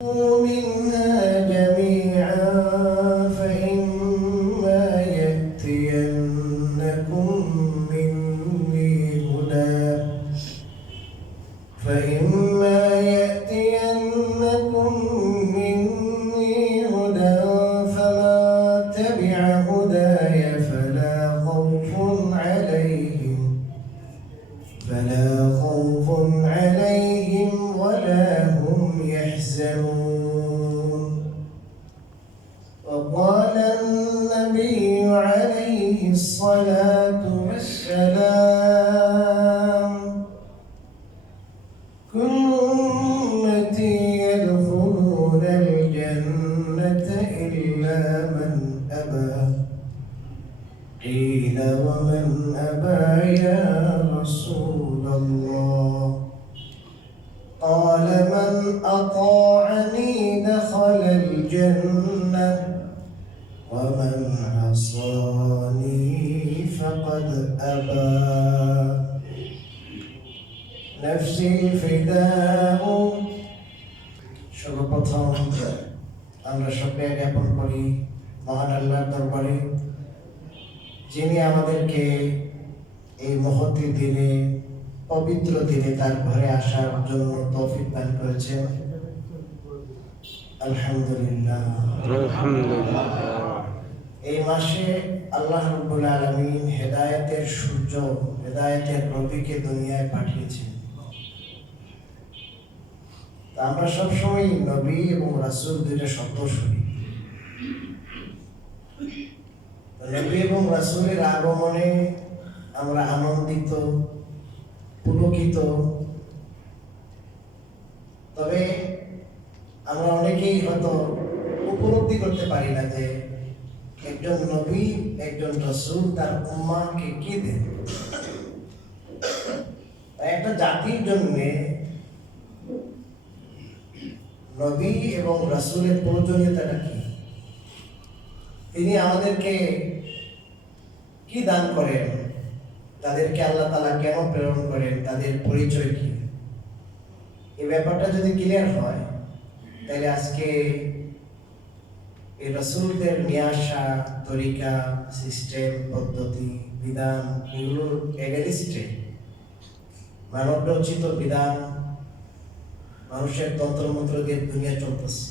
منها جميعا فإما يأتينكم مني هدى فإما يأتينكم مني هدى فمن تبع هداي فلا خوف عليهم ولا هم يحزنون. وقال النبي عليه الصلاة والسلام: كل أمتي يدخلون الجنة إلا من أبى. قيل ومن أبى يا رسول الله؟ قال من أطاعني دخل الجنة ومن عصاني فقد أبى. نفسي الفداء। সর্বপ্রথম আমরা শুকরিয়া জ্ঞাপন করি মহান আল্লাহর দরবারে, যিনি আমাদেরকে এই মহতী দিনে, পবিত্র দিনে তার ঘরে আসার জন্য তৌফিক দান করেছেন। আলহামদুলিল্লাহ। এই মাসে আল্লাহ রাব্বুল আলামিন হেদায়েতের সূর্য, হেদায়েতের নবীকে দুনিয়ায় পাঠিয়েছেন। আমরা সবসময় নবী এবং রাসূল দুইটা শব্দ শুনি। নবী এবং রাসূলের আগমনে আমরা আনন্দিত, পুলকিত। তবে আমরা অনেকেই হয়তো উপলব্ধি করতে পারি না যে একজন নবী, একজন রাসূল তার উম্মাহকে কি দেন। একটা জাতির জন্য নবী এবং রাসূলের প্রয়োজনীয়তাটা কি? তিনি আমাদেরকে কি দান করেন, তাদেরকে আল্লাহ তাআলা কেন প্রেরণ করেন, তাদের পরিচয় কি? এই ব্যাপারটা যদি ক্লিয়ার হয়, তাহলে আজকে এই রাসূলদের নিয়ে আসা তরিকা, সিস্টেম, পদ্ধতি, বিধান, এগুলোর এগেইনস্টে মানব রচিত বিধান, মানুষের তন্ত্রমন্ত্র দিয়ে দুনিয়া চলতেছে।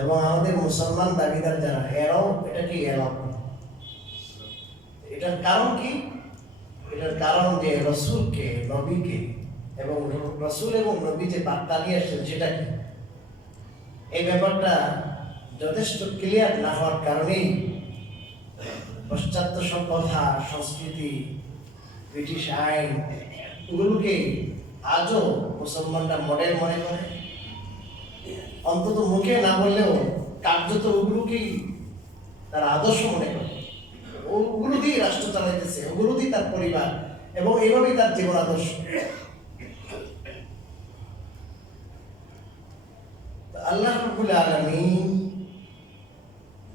এবং আমাদের মুসলমান দাবিদার যারা, এরাও এটাকে এলাও। এটার কারণ কি? এটার কারণ যে রসুলকে, নবীকে এবং রসুল এবং নবী যে বার্তা নিয়ে আসছেন সেটা কি, এই ব্যাপারটা যথেষ্ট ক্লিয়ার না হওয়ার কারণেই পাশ্চাত্য সভ্যতা, সংস্কৃতি, ব্রিটিশ আইন, এগুলোকে আজও মুসলমানরা মডেল মনে করে। অন্তত মুখে না বললেও কার্যত ওগুলোকেই তার আদর্শ মনে করে। ওগুলো দিয়ে রাষ্ট্র চালাইতেছে, ওগুলো দিয়ে তার পরিবার, এবং এইভাবেই তার জীবন আদর্শ। আল্লাহ রাব্বুল আলামিন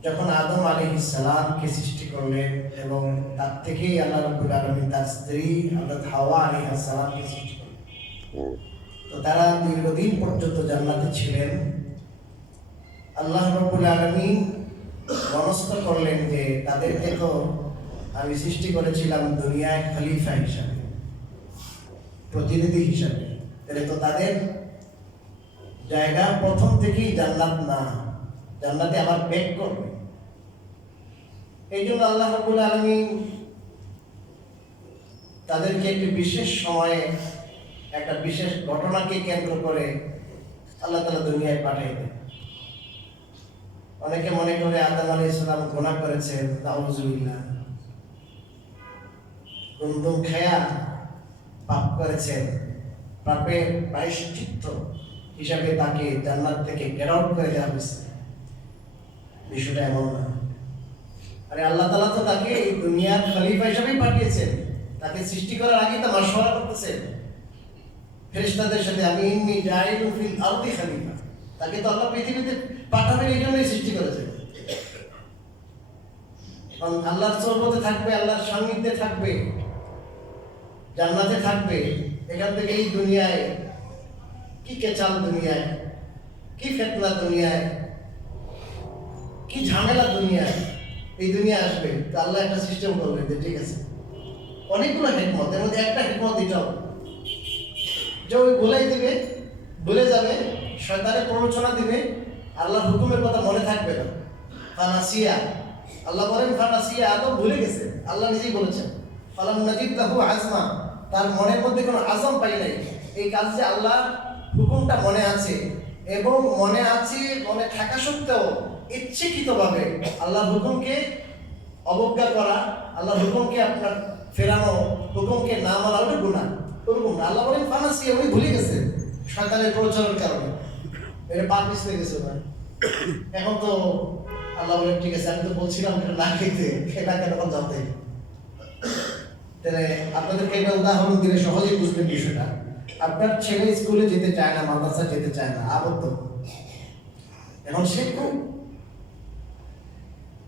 যখন আদম আলাইহিস সালামকে সৃষ্টি করলেন এবং তার থেকেই আল্লাহ রাব্বুল আলামিন তার স্ত্রী হযরত হাওয়া আলাইহিস সালামকে সৃষ্টি করলেন। তো তারা দীর্ঘদিন পর্যন্ত জান্নাতে ছিলেন। আল্লাহ রাব্বুল আলামিন মনস্থ করলেন যে তাদেরকে তো আমি সৃষ্টি করেছিলাম দুনিয়ায় খলিফা হিসাবে, প্রতিনিধি হিসাবে, তাহলে তো তাদের জায়গা প্রথম থেকেই জান্নাত না, জান্নাতে আবার ব্যাক করবে। এই জন্য আল্লাহ রাব্বুল আলামিন তাদেরকে একটি বিশেষ সময়ে, একটা বিশেষ ঘটনাকে কেন্দ্র করে আল্লাহ তাআলা দুনিয়ায় পাঠিয়ে দেন। অনেকে মনে করে আদম আলাইহিস সালাম গুনাহ করেছেন, নাউযুবিল্লাহ, গুমদুম খায়া পাপ করেছেন, পাপের প্রায়শ্চিত্ত হিসাবে তাকে জান্নাত থেকে গেট আউট করে দেওয়া হয়েছে। বিষয়টা এমন না। আরে আল্লাহ তাআলা তো তাকে এই দুনিয়ার খলিফা হিসেবেই পাঠিয়েছেন। তাকে সৃষ্টি করার আগে তো মাশওয়ারা করতেছেন ফেরেশতাদের সাথে, আমি ইন্নী জাইলুন ফিল আরদি খলিফা। তাকে তো আল্লাহ পৃথিবীতে পাঠাবেন, এই জন্যই সৃষ্টি করেছেন। এবং আল্লাহর সোহবতে থাকবে, আল্লাহর সান্নিধ্যে থাকবে, জান্নাতে থাকবে। এখান থেকে এই দুনিয়ায় কি কেচাল দুনিয়ায় কি ফিতনা দুনিয়ায়, কি ঝামেলা দুনিয়ায়। এই দুনিয়া আসবে তো আল্লাহ একটা সিস্টেম করবেন যে ঠিক আছে, অনেকগুলো হিকমত, এর মধ্যে একটা হিকমত এটাও যে ওই বলেই দিবে, বলে যাবে, শয়তানের প্ররোচনা দিবে, আল্লাহর হুকুমের কথা মনে থাকবে না। ফানাসিয়া, আল্লাহ বলেন ফানাসিয়া, আদম ভুলে গেছে, আল্লাহ নিজেই বলেছেন ফালাম নাজিদ লাহু আজমা, তার মনের মধ্যে কোনো আজম পাই নাই। এই কাজ যে আল্লাহ হুকুমটা মনে আছে, এবং মনে আছে, মনে থাকা সত্ত্বেও ইচ্ছাকৃতভাবে আল্লাহর হুকুমকে অবজ্ঞা করা, আল্লাহর হুকুমকে আপনার ফেরানো, হুকুমকে না মানা, ওটা গুনাহ। ওরকম না, আল্লাহ বলেন ফানাসিয়া, উনি ভুলে গেছে শয়তানের প্ররোচনার কারণে, এটা পাপ মিশে গেছে ভাই। এখন তো আল্লাহ বলেন ঠিক আছে, আমি তো বলছিলাম এটা না খেতে, খেলা কেন যাতে। তাহলে আপনাদেরকে একটা উদাহরণ দিলে সহজেই বুঝবেন বিষয়টা। আপনার ছেলে স্কুলে যেতে চায় না, মাদ্রাসা যেতে চায় না, আবদ্ধ। এখন সে খুব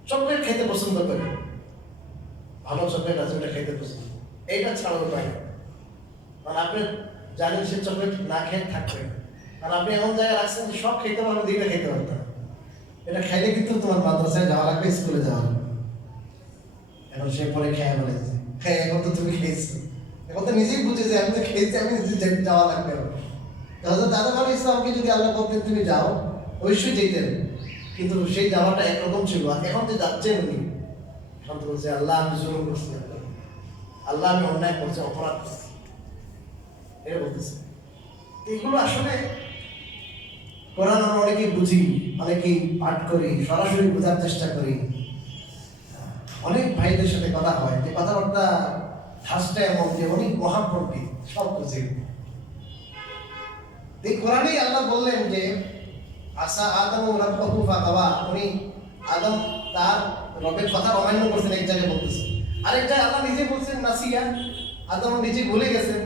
চকলেট খেতে পছন্দ করে, ভালো চকলেট আছে ওটা খেতে পছন্দ, এইটা ছাড়াও পায় না। কারণ আপনি জানেন সে চকলেট না খেয়ে থাকবে, আর আপনি এমন জায়গায় রাখছেন যে সব খেতে পারবে, দিকে খেতে পারবে। এটা খাইলে কিন্তু তোমার মাদ্রাসায় যাওয়া লাগবে, স্কুলে যাওয়া লাগবে। এখন সে পরে খেয়ে বলে হ্যাঁ এখন তো তুমি খেয়েছো, এখন তো নিজেই বুঝে যে আমি তো খেয়েছি, আমি যাওয়া লাগবে। তাহলে দাদা ভালো ইসলামকে যদি আল্লাহ বলতেন তুমি যাও, অবশ্যই যেতেন, কিন্তু সেই যাওয়াটা একরকম ছিল। আর এখন যে যাচ্ছেন উনি, এখন তো বলছে আল্লাহ আমি জুলুম করছি, আল্লাহ আমি অন্যায় করছি, অপরাধ করছি, এটা বলতেছে। এগুলো আসলে কোরআন আমরা অনেকেই বুঝি, অনেকেই পাঠ করি, সরাসরি বোঝার চেষ্টা করি। অনেক ভাইদের সাথে কথা হয়, যে কথাবার্তা ধাঁচটা এমন যে অনেক মহাপণ্ডিত, সব বুঝে। এই কোরআনেই আল্লাহ বললেন যে আসা আদম রাব্বাহু ফাগাওয়া, উনি আদম তার রবের কথা অমান্য করছেন, এক জায়গায় বলতেছে। আরেক জায়গায় আল্লাহ নিজে বলছেন নাসিয়া, আদম নিজে ভুলে গেছেন।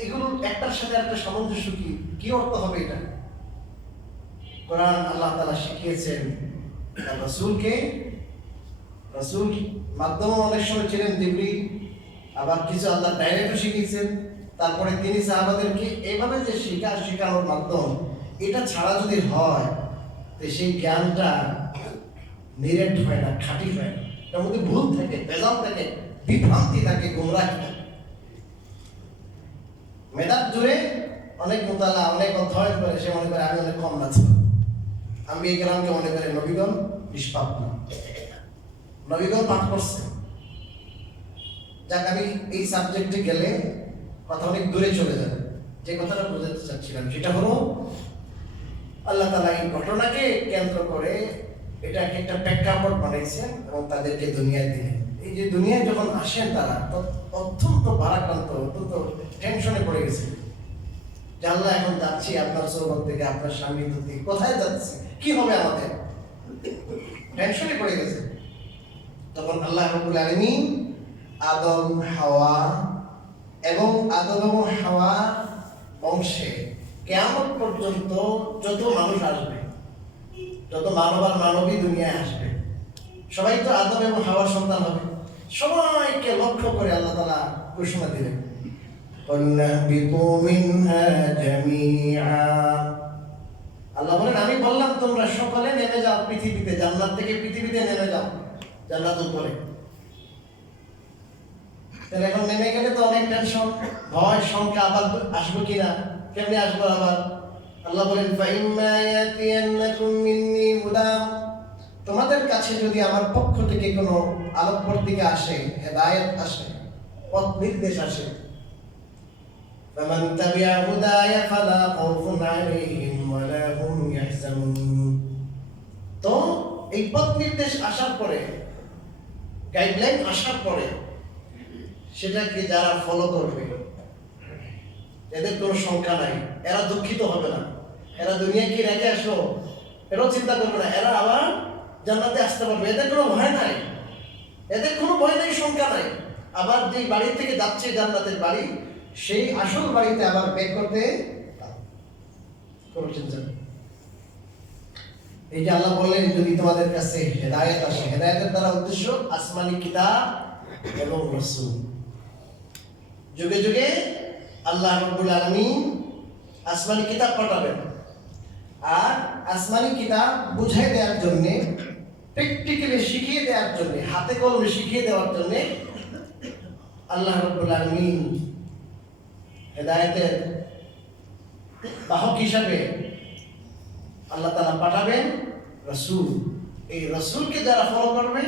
এগুলো একটার সাথে একটা সামঞ্জস্য কি অর্থ হবে এটা? কোরআন আল্লাহ তাআলা শিখিয়েছেন রাসূলকে, রাসূল মাধ্যমে অনেক সময় ছিলেন জিবরিল, আবার কিছু আল্লাহ ডাইরেক্টও শিখিয়েছেন। তারপরে তিনি সাহাবাদেরকে এইভাবে যে শেখানোর মাধ্যম, এটা ছাড়া যদি হয় তো সেই জ্ঞানটা নিরেট হয় না, খাঁটি হয় না, এটার মধ্যে ভুল থাকে, বেজাল থাকে, বিভ্রান্তি থাকে, গোমরাহি থাকে। মেধার জোরে অনেক মোতালা, অনেক অধ্যয়ন করে সে মনে করে আমি অনেক কম নাচব, আমি এই গ্রামকে মনে করে নবীগণ নিষ্পাপ না, নবীগণ পাঠ করছে। যাক, আমি এই সাবজেক্টে গেলে কথা অনেক দূরে চলে যাবে। যে কথাটা বোঝাতে চাচ্ছিলাম সেটা হলো আল্লাহ তাআলা এই ঘটনাকে কেন্দ্র করে এটা একটা প্রেক্ষাপট বানাইছেন এবং তাদেরকে দুনিয়ায় দিলেন। এই যে দুনিয়ায় যখন আসেন তারা অত্যন্ত ভারাক্রান্ত, অত্যন্ত টেনশনে পড়ে গেছে যে আল্লাহ এখন যাচ্ছি আপনার সোহবত থেকে, আপনার সান্নিধ্য থেকে, কোথায় যাচ্ছি, কি হবে আমাদের, টেনশনে পড়ে গেছে। তখন আল্লাহ রাব্বুল আলামিন আদম হাওয়া এবং আদম এবং হাওয়া বংশে কিয়ামত পর্যন্ত যত মানুষ আসবে, যত মানব আর মানবী দুনিয়ায় আসবে, সবাই তো আদম এবং হাওয়ার সন্তান হবে। সবাইকে লক্ষ্য করে আল্লাহ তাআলা ঘোষণা দিলেন আল্লাহ বলেন আমি বললাম তোমরা সকলে নেমে যাও পৃথিবীতে, জান্নাত থেকে পৃথিবীতে নেমে যাও, জান্নাত উপরে। তাহলে এখন নেমে গেলে তো অনেক টেনশন, ভয়, শঙ্কা, আবার আসবো কিনা, কেমনে আসবো আবার। আল্লাহ বলেন ফাইম্মা ইয়াতিয়ান্নাকুম মিন্নি হুদা, তোমাদের কাছে যদি আমার পক্ষ থেকে কোনো আলোকবর্তিকা আসে, হেদায়েত আসে, পথ নির্দেশ আসে, ফামান তাবিআ হুদায়া ফালা খাউফুন আলাইহিম ওয়ালা হুম ইয়াহজানুন, তো এই পথ নির্দেশ আসার পরে, গাইডলাইন আসার পরে সেটাকে যারা ফলো করবে এদের কোনো শঙ্কা নাই, এরা দুঃখিত হবে না, এরা দুনিয়ায় কি রেখে আসো এরাও চিন্তা করবে না, এরা আবার জান্নাতে আসতে পারবে, এদের কোনো ভয় নাই, এদের কোনো ভয় নাই, শঙ্কা নাই। আবার যেই বাড়ি থেকে যাচ্ছে জান্নাতের বাড়ি, সেই আসল বাড়িতে আবার ব্যাক করতে কোনো চিন্তা নেই। এই যে আল্লাহ বললেন যদি তোমাদের কাছে হেদায়েত আসে, হেদায়েতের দ্বারা উদ্দেশ্য আসমানি কিতাব এবং রাসূল। যুগে যুগে আল্লাহ রাব্বুল আলামিন আসমানি কিতাব পাঠাবেন, আর আসমানি কিতাব বুঝাই দেওয়ার জন্য, প্র্যাকটিক্যালি শিখিয়ে দেওয়ার জন্য, হাতে কলমে শিখিয়ে দেওয়ার জন্য আল্লাহ রাব্বুল আলামিন হেদায়েতের বাহক হিসাবে আল্লাহ তাআলা পাঠাবেন রাসূল। এই রাসূলকে যারা ফলো করবে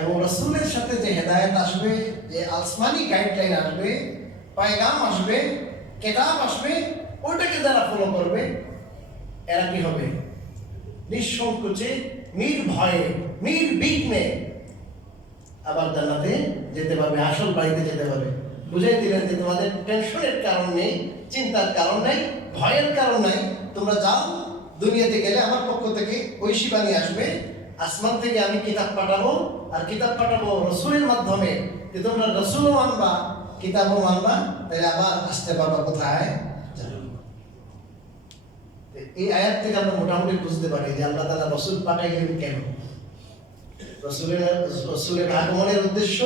এবং রাসূলের সাথে যে হেদায়েত আসবে, যে আসমানি গাইডলাইন আসবে, পয়গাম আসবে, কিতাব আসবে, ওইটাকে যারা ফলো করবে এরা কি হবে? নিঃসংকোচে, নির্ভয়ে, নির্বিঘ্নে আবার জান্নাতে যেতে পারবে, আসল বাড়িতে যেতে পারবে। বুঝাই দিলেন যে তোমাদের টেনশনের কারণ নেই, চিন্তার কারণ নেই, ভয়ের কারণ নাই। তোমরা যাও, দুনিয়াতে গেলে আমার পক্ষ থেকে ঐশী বাণী আসবে, আসমান থেকে আমি কিতাব পাঠাবো, আর কিতাব পাঠাবো রসুলের মাধ্যমে। যে তোমরা রসুলও মানবা, কিতাবও মানবা, তাহলে আবার আসতে পারবা কোথায়? এই আয়াত থেকে আমরা মোটামুটি বুঝতে পারি যে আল্লাহ তাআলা রসুল পাঠাইলেন কেন। রসুলের আগমনের উদ্দেশ্য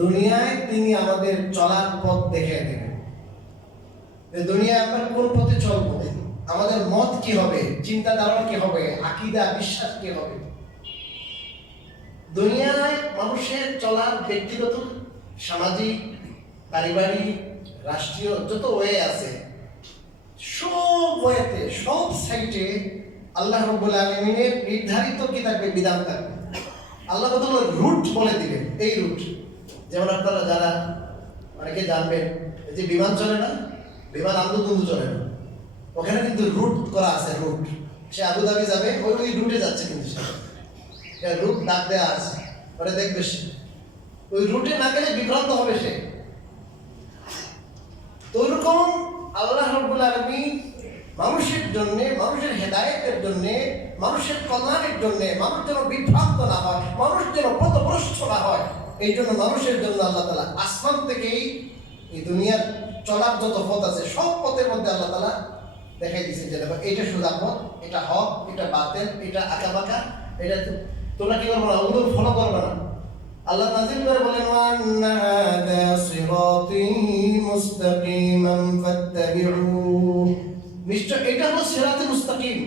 দুনিয়ায় তিনি আমাদের চলার পথ দেখিয়ে দেবেন। দুনিয়ায় আমরা কোন পথে চলবো, আমাদের মত কি হবে, চিন্তাধারা কি হবে, আকীদা বিশ্বাস কি হবে। দুনিয়ায় মানুষের চলার ব্যক্তিগত, সামাজিক, পারিবারিক, রাষ্ট্রীয় যত ওয়ে আছে, সব ওয়েতে, সব সাইটে আল্লাহ রাব্বুল আলামিনের নির্ধারিত কি থাকবে? বিধান থাকবে। আল্লাহ কতগুলো রুট বলে দিবেন, এই রুট। যেমন আপনারা যারা অনেকে জানবেন যে বিমান চলে না, বিমান আন্দোলন চলে না, ওখানে কিন্তু রুট করা আছে। রুট, সে আবুধাবি যাবে, ওই রুটে যাচ্ছে, কিন্তু সে রুট ডাক দেওয়া আছে, ওটা দেখবে সে ওই রুটে না গেলে বিভ্রান্ত হবে সে। তো ওইরকম আল্লাহ রাব্বুল আলামিন মানুষের জন্য, মানুষের হেদায়েতের জন্য, মানুষের কল্যাণের জন্য, মানুষ যেন বিভ্রান্ত না হয়, মানুষ যেন পথভ্রষ্ট না হয়, এই জন্য মানুষের জন্য আল্লাহ তাআলা আসমান থেকেই এই দুনিয়ার চলার যত পথ আছে সব পথের মধ্যে আল্লাহ তাআলা দেখাই দিয়েছেন যে দেখো এটা সোজা পথ, এটা হক, এটা বাতিল, এটা আঁকাবাঁকা, এটা তোমরা কি করবে না, ওগুলো ফলো করবে না। আল্লাহ নাযিল করে বলেন ওয়ান্না হাযা সিরাতী মুস্তাকিমান ফাত্তাবিউহু, নিশ্চয় এটা হলো সিরাতে মুস্তাকিম।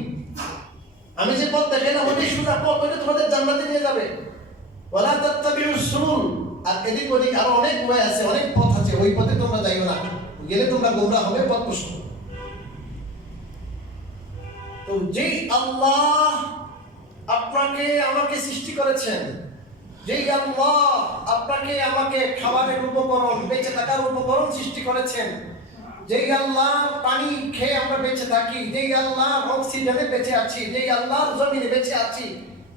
আমি যে পথ দেখাইলাম ওইটাই সোজা পথ, ওইটা তোমাদের জান্নাতে নিয়ে যাবে। ওয়ালা তাত্তাবিউস সুবুল, আর এদিক ওদিক আরো অনেক ওয়ে আছে, অনেক পথ আছে, ওই পথে তোমরা যাইও না, গেলে তোমরা গোমরাহ হবে, পথভ্রষ্ট। তো যেই আল্লাহ আপনাকে আমাকে সৃষ্টি করেছেন, যেই আল্লাহ আপনাকে আমাকে খাবারের উপকরণ, বেঁচে থাকার উপকরণ সৃষ্টি করেছেন, যেই আল্লাহ পানি খেয়ে আমরা বেঁচে থাকি, যেই আল্লাহ অক্সিজেনে বেঁচে আছি, যেই আল্লাহর জমিনে বেঁচে আছি,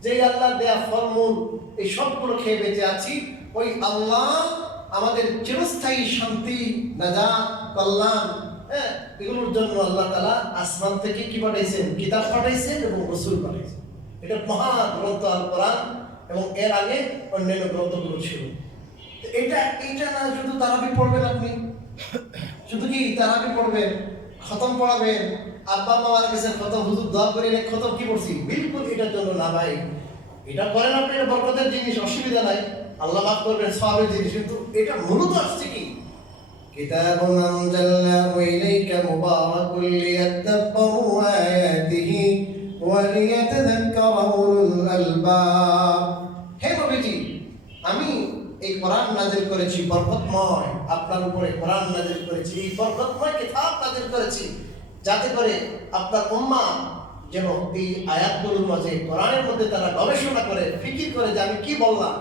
যেই আল্লাহর দেয়া ফলমূল এই সবগুলো খেয়ে বেঁচে আছি, ওই আল্লাহ আমাদের চিরস্থায়ী শান্তি, নাজাত, কল্যাণ, এগুলোর জন্য আল্লাহ তাআলা আসমান থেকে কি পাঠাইছেন? কিতাব পাঠাইছেন এবং রাসূল পাঠাইছেন। এটা মহা গ্রন্থ আল কোরআন, এবং এর আগে অন্যান্য গ্রন্থগুলো ছিল। এইটা না শুধু তারাবি পড়বেন আপনি, শুধু কি তারাবি পড়বেন, খতম পড়াবেন, আব্বা আম্মা মারা গেছেন, খতম হুজুর দোয়া করে খতম কি পড়ছি, বিলকুল এটার জন্য না ভাই। এটা করেন আপনি, এটা বরকতের জিনিস, অসুবিধা নাই, আল্লাহ মাফ করবেন, সওয়াবের জিনিস। কিন্তু এটা মূলত আসছে কি? কিতাবুন আনজালনাহু ইলাইকা মুবারাকুল লিয়াদাব্বারু আয়াতিহি ওয়া লিয়াতাযাক্কারা উলুল আলবাব। হে নবীজি, আমি এই কোরআন নাযিল করেছি বরকতময়, আপনার উপরে কোরআন নাযিল করেছি, এই বরকতময় কিতাব নাযিল করেছি, যাতে করে আপনার উম্মাহ যেন এই আয়াতগুলোর মাঝে, কোরআনের মধ্যে তারা গবেষণা করে, ফিকির করে যে আমি কি বললাম,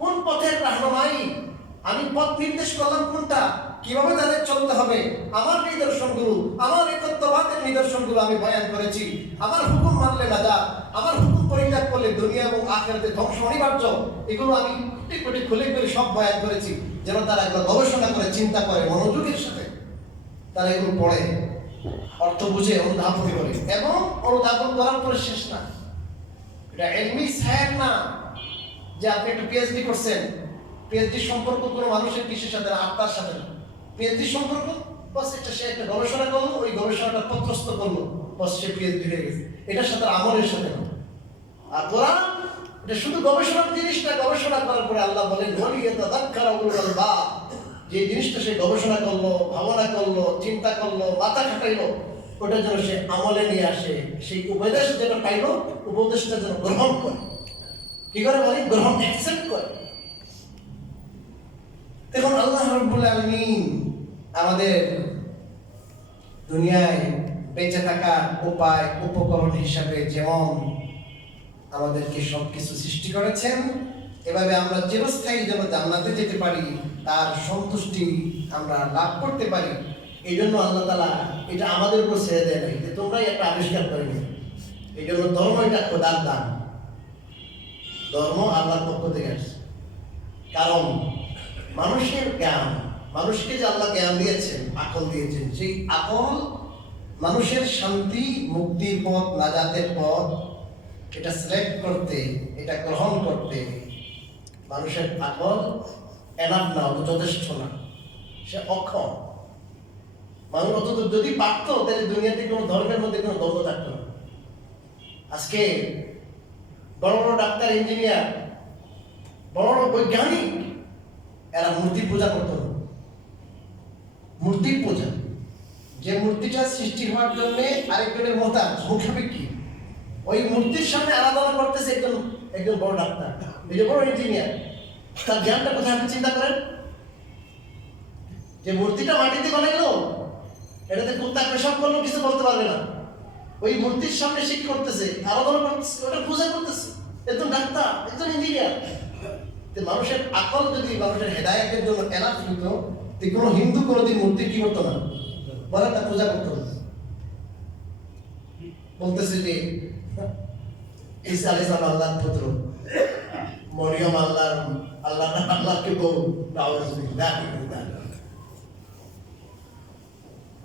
কোন পথের রাহনুমাই, আমি পথ নির্দেশ করলাম কোনটা, কিভাবে তাদের চলতে হবে, আমার নিদর্শনগুলো, আমার একত্ববাদের নিদর্শনগুলো আমি বয়ান করেছি। আমার হুকুম মানলে নাজাত, আমার হুকুম পরিত্যাগ করলে দুনিয়া এবং আখিরাতে ধ্বংস অনিবার্য, এগুলো আমি কোটি কোটি খুলে করে সব বয়ান করেছি, যেন তারা এগুলো গবেষণা করে, চিন্তা করে, মনোযোগের সাথে তারা এগুলো পড়ে, অর্থ বুঝে অনুধাবন করে, এবং অনুধাবন করার পরে শেষ না। এটা ইলমি সায়েন্স না যে আপনি একটা পিএইচডি করছেন, পিএইচডি সম্পর্ক কোনো মানুষের কিসের সাথে, আত্মার সাথে না। পিএইচডি সম্পর্ক বাস এটা সে একটা গবেষণা করলো, ওই গবেষণাটা পত্রস্থ করলো, বাস সে পিএইচডি হয়ে গেছে। এটার সাথে আমলের সাথে না। আর কোরআন এটা শুধু গবেষণার জিনিসটা, গবেষণা করার পরে আল্লাহ বলেন ওয়ালিয়াতাযাক্কারা উলুল আলবাব, যে জিনিসটা সে গবেষণা করলো, ভাবনা করলো, চিন্তা করলো, মাথা খাটাইলো, ওটা যেন সে আমলে নিয়ে আসে, সেই উপদেশ যেটা পাইল উপদেশটা যেন গ্রহণ করে। কি করে বলে? গ্রহণ, অ্যাকসেপ্ট করে। দেখুন আল্লাহ রাব্বুল আলামিন আমাদের দুনিয়ায় বেঁচে থাকার উপায় উপকরণ হিসাবে যেমন আমাদেরকে সবকিছু সৃষ্টি করেছেন, এভাবে আমরা চিরস্থায়ী যেন জান্নাতে যেতে পারি, তার সন্তুষ্টি আমরা লাভ করতে পারি, এই জন্য আল্লাহ তাআলা এটা আমাদের উপর ছেড়ে দেয় নাই যে তোমরাই একটা আবিষ্কার করে নিও। এই জন্য ধর্ম এটা খোদার দান, ধর্ম আল্লাহর পক্ষ থেকে আসে। কারণ মানুষের জ্ঞান, মানুষকে যে আল্লাহ জ্ঞান দিয়েছেন, আকল দিয়েছেন, সেই আকল মানুষের শান্তি, মুক্তির পথ, নাজাতের পথ, এটা সিলেক্ট করতে, এটা গ্রহণ করতে মানুষের আকল এনাফ না, যথেষ্ট না, সে অক্ষম। মানুষ অন্তত যদি পারতো তাহলে দুনিয়াতে কোনো ধর্মের মধ্যে কোনো দ্বন্দ্ব থাকতো না। আজকে বড় বড় ডাক্তার, ইঞ্জিনিয়ার, বড় বড় বৈজ্ঞানিক, এরা মূর্তি পূজা করতো না। মূর্তি পূজা, যে মূর্তিটা সৃষ্টি হওয়ার জন্য আরেকজনের মতাজ, মুখাপেক্ষী, ওই মূর্তির সামনে আরাধনা করতেছে একজন বড় ডাক্তার, বড় ইঞ্জিনিয়ার। তার জ্ঞানটা কোথায় আপনি চিন্তা করেন? যে মূর্তিটা মাটিতে বানাইলো, এটাতে কুত্তা পেশাব করলেও কিছু বলতে পারবে না। ওই মূর্তির সামনে সে কি করতেছে? আরাধনা করতেছে, ওটা পূজা করতেছে। একজন ডাক্তার, একজন ইঞ্জিনিয়ার। মানুষের আকল যদি মানুষের হেদায়েতের জন্য এনাফ হইতো, কোনো হিন্দু কোনোদিন মূর্তি কি করতো না, বলে না, পূজা করতো না। বলতেছে যে ঈসা আলাইহিস সালাম আল্লাহর পুত্র, মরিয়ম আল্লাহকে বউ, নাউযুবিল্লাহ।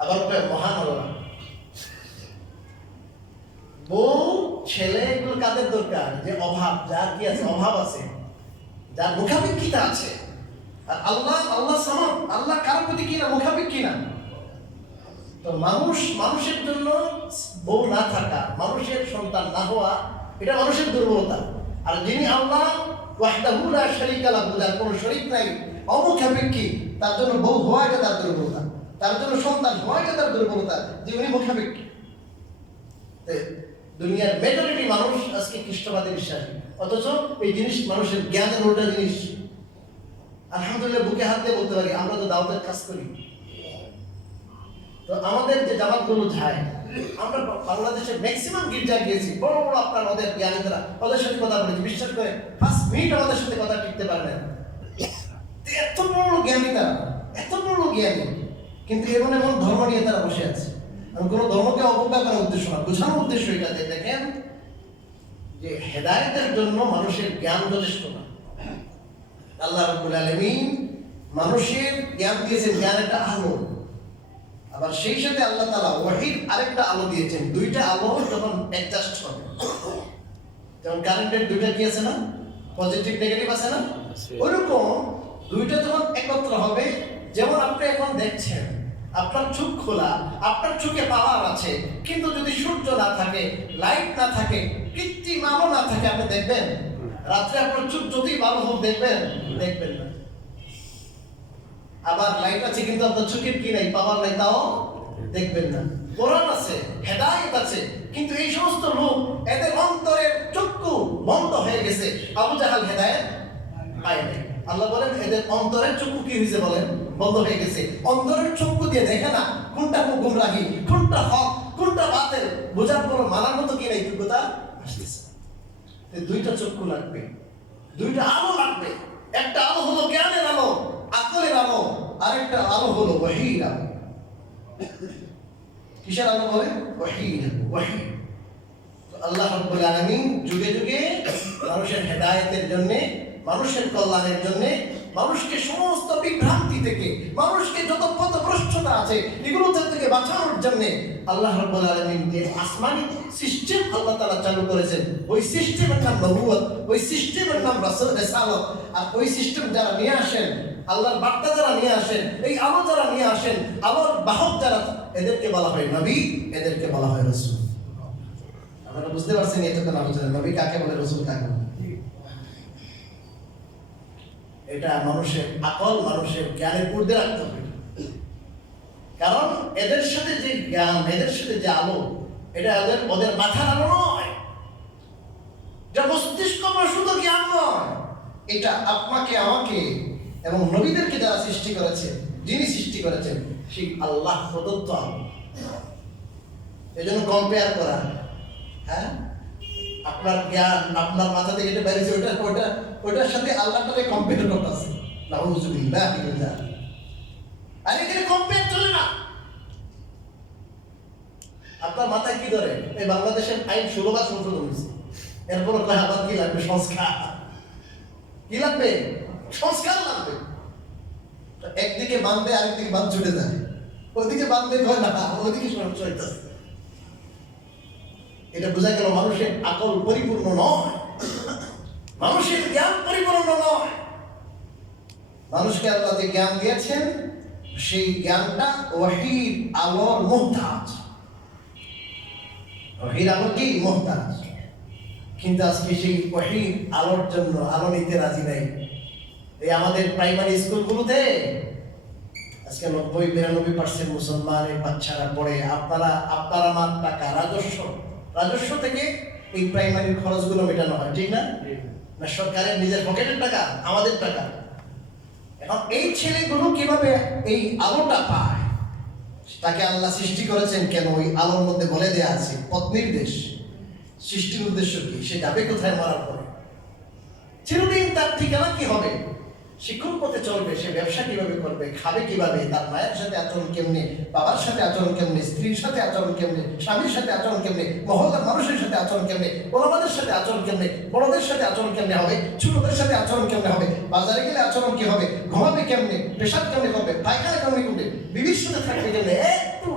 আবার মহান আল্লাহ বউ, ছেলে, এগুলো কাদের দরকার? যে অভাব, যার কি আছে, অভাব আছে, যার মুখাপেক্ষিতা আছে। আর আল্লাহ সামাদ, আল্লাহ কারোর প্রতি কিনা মুখাপেক্ষী না। তো মানুষের জন্য বউ না থাকা, মানুষের সন্তান না হওয়া, এটা মানুষের দুর্বলতা। আর যিনি আল্লাহ ওয়াহদাহু লা শারীকা লাহু, যার কোনো শরীক নাই, অমুখাপেক্ষী, তার জন্য বউ হওয়া এটা তার দুর্বলতা, তার জন্য সন্তান হওয়া এটা তার দুর্বলতা, যে উনি মুখাপেক্ষী। দুনিয়ার মেজরিটি মানুষ আজকে খ্রিস্টবাদে বিশ্বাসী, অথচ এই জিনিস মানুষের জ্ঞানের উল্টা জিনিস। আলহামদুলিল্লাহ বুকে হাত দিয়ে বলতে পারি আমরা তো দাওয়াতের কাজ করি। তো আমাদের যে জামাতগুলো যায়, আমরা বাংলাদেশের ম্যাক্সিমাম গির্জা গিয়েছি, বড় বড় আপনার ওদের জ্ঞানীরা, ওদের সাথে কথা বলেছি, বিশ্বাস করে 5 মিনিট আমাদের সাথে কথা টিকতে পারে না। এত বড় জ্ঞানী তারা, এত বড় জ্ঞানী, কিন্তু এমন ধর্ম নিয়ে তারা বসে আছে। আমি কোনো ধর্মকে অবজ্ঞা করার উদ্দেশ্য না, বোঝানোর উদ্দেশ্য এটা যে দেখেন যে হেদায়েতের জন্য মানুষের জ্ঞান যথেষ্ট না। আল্লাহ রাব্বুল আলামিন মানুষের জ্ঞান দিয়েছেন, জ্ঞান একটা আলো, আবার সেই সাথে আল্লাহ তাআলা ওয়াহির আরেকটা আলো দিয়েছেন। দুইটা আলো যখন অ্যাডজাস্ট হবে, যেমন কারেন্টের দুইটা কি আছে না, পজিটিভ নেগেটিভ আছে না, ওইরকম দুইটা যখন একত্র হবে, যেমন আপনি এখন দেখছেন আপনার চোখ খোলা, আপনার চোখে পাওয়ার আছে, কিন্তু যদি সূর্য না থাকে, লাইট না থাকে, কৃত্রিম আলো না থাকে, আপনি দেখবেন রাত্রে আপনার চোখ যদি ভালো হোক দেখবেন না। আবার লাইট আছে কিন্তু আপনার চোখের কি নাই, পাওয়ার নাই, তাও দেখবেন না। কোরআন আছে, হেদায়েত আছে, কিন্তু এই সমস্ত লোক, এদের অন্তরের চক্ষু বন্ধ হয়ে গেছে। আবু জাহাল হেদায়েত পায় নাই। আল্লাহ বলেন এদের অন্তরের চক্ষু কি হয়েছে বলেন, বন্ধ হয়ে গেছে। অন্তরের চক্ষু দিয়ে দেখে না কোনটা গুমরাহি, কোনটা হক, কোনটা বাতিল, বোঝার কোনো মানার মতো কি নাই, যোগ্যতা আসতেছে। দুইটা চক্ষু লাগবে, দুইটা আলো লাগবে। একটা আলো হলো জ্ঞানের আলো, আকলের আলো, আরেকটা আলো হলো ওয়াহির আলো। কিসের আলো বলে? ওয়াহি। আল্লাহ রাব্বুল আলামিন যুগে যুগে মানুষের হেদায়েতের জন্য, মানুষের কল্যাণের জন্য, মানুষকে সমস্ত বিভ্রান্তি থেকে, মানুষকে যত পথভ্রষ্টতা আছে এগুলো থেকে বাঁচানোর জন্য আল্লাহ রাব্বুল আলামিন যে আসমানি সিস্টেম আল্লাহ তাআলা চালু করেছেন, ওই সিস্টেমের নাম নবুয়ত, ওই সিস্টেমের নাম রাসালত। আর ওই সিস্টেম যারা নিয়ে আসেন, আল্লাহর বার্তা যারা নিয়ে আসেন, এই আলো যারা নিয়ে আসেন, আলোর বাহক যারা, এদেরকে বলা হয় নবী, এদেরকে বলা হয় রাসূল। আপনারা বুঝতে পারছেন এতক্ষণ আলোচনা, নবী কাকে বলে, রাসূল কাকে বলে? এটা মানুষের আকল, মানুষের জ্ঞানের ঊর্ধ্বে রাখতে হবে। কারণ এদের সাথে যে জ্ঞান, এদের সাথে যে আলো, এটা ওদের মাথার আলো নয়, যা মস্তিষ্ক প্রসূত জ্ঞান নয়। এটা আপনাকে, আমাকে এবং নবীদেরকে যারা সৃষ্টি করেছে, যিনি সৃষ্টি করেছেন সেই আল্লাহ প্রদত্ত আলো। এই জন্য কম্পেয়ার করা, হ্যাঁ, আপনার জ্ঞান আপনার মাথা থেকে এটা বেরিয়েছে, ওটার সাথে আল্লাহটাকে কম্পেয়ার করতেছে। নাউযুবিল্লাহ। আর এখানে কম্পেয়ার চলে না। আপনার মাথায় কি ধরে? এই বাংলাদেশের আইন 16 বার সংশোধন হয়েছে, এরপর আবার কি লাগবে? সংস্কার। কি লাগবে? সংস্কার লাগবে। একদিকে বাঁধে, আরেকদিকে বাঁধ ছুটে যায়, ওইদিকে বাঁধলে হয় না, ওইদিকে সমস্যা হইতেছে। এটা বোঝা গেল মানুষের আকল পরিপূর্ণ নয়, মানুষের জ্ঞান পরিপূর্ণ নয়। মানুষকে আল্লাহ যে জ্ঞান দিয়েছেন সেই জ্ঞানটা ওহীর আলোর মুহতাজ। ওহীর আলো কি? মুহতাজ। কিন্তু আজকে সেই ওহীর আলোর জন্য আলো নিতে রাজি নাই। এই আমাদের প্রাইমারি স্কুলগুলোতে আজকে 90-92% মুসলমানের বাচ্চারা পড়ে। আপনারা আমার টাকা, রাজস্ব থেকে এই প্রাইমারির খরচগুলো মেটানো হয়, ঠিক না? না সরকারের নিজের পকেটের টাকা, আমাদের টাকা। এখন এই ছেলেগুলো কিভাবে এই আলোটা পায়? তাকে আল্লাহ সৃষ্টি করেছেন কেন? ওই আলোর মধ্যে বলে দেয়া আছে পথ নির্দেশ। সৃষ্টির উদ্দেশ্য কি? সে যাবে কোথায় মরার পরে? চিরদিন তার ঠিকানা কি হবে? সে কোন পথে চলবে? সে ব্যবসা কিভাবে করবে? খাবে কিভাবে? তার মায়ের সাথে আচরণ কেমনে? বাবার সাথে আচরণ কেমনে? স্ত্রীর সাথে আচরণ কেমনে? স্বামীর সাথে আচরণ কেমনে? মহল্লার মানুষের সাথে আচরণ কেমনে? ওলামাদের সাথে আচরণ কেমনে? বড়দের সাথে আচরণ কেমনে হবে? ছোটদের সাথে আচরণ কেমনে হবে? বাজারে গেলে আচরণ কি হবে? ঘুমাবে কেমনে? পেশাব কেমনে করবে? পায়খানা কেমনে করবে? বিবির সাথে থাকবে কেমনে? একটু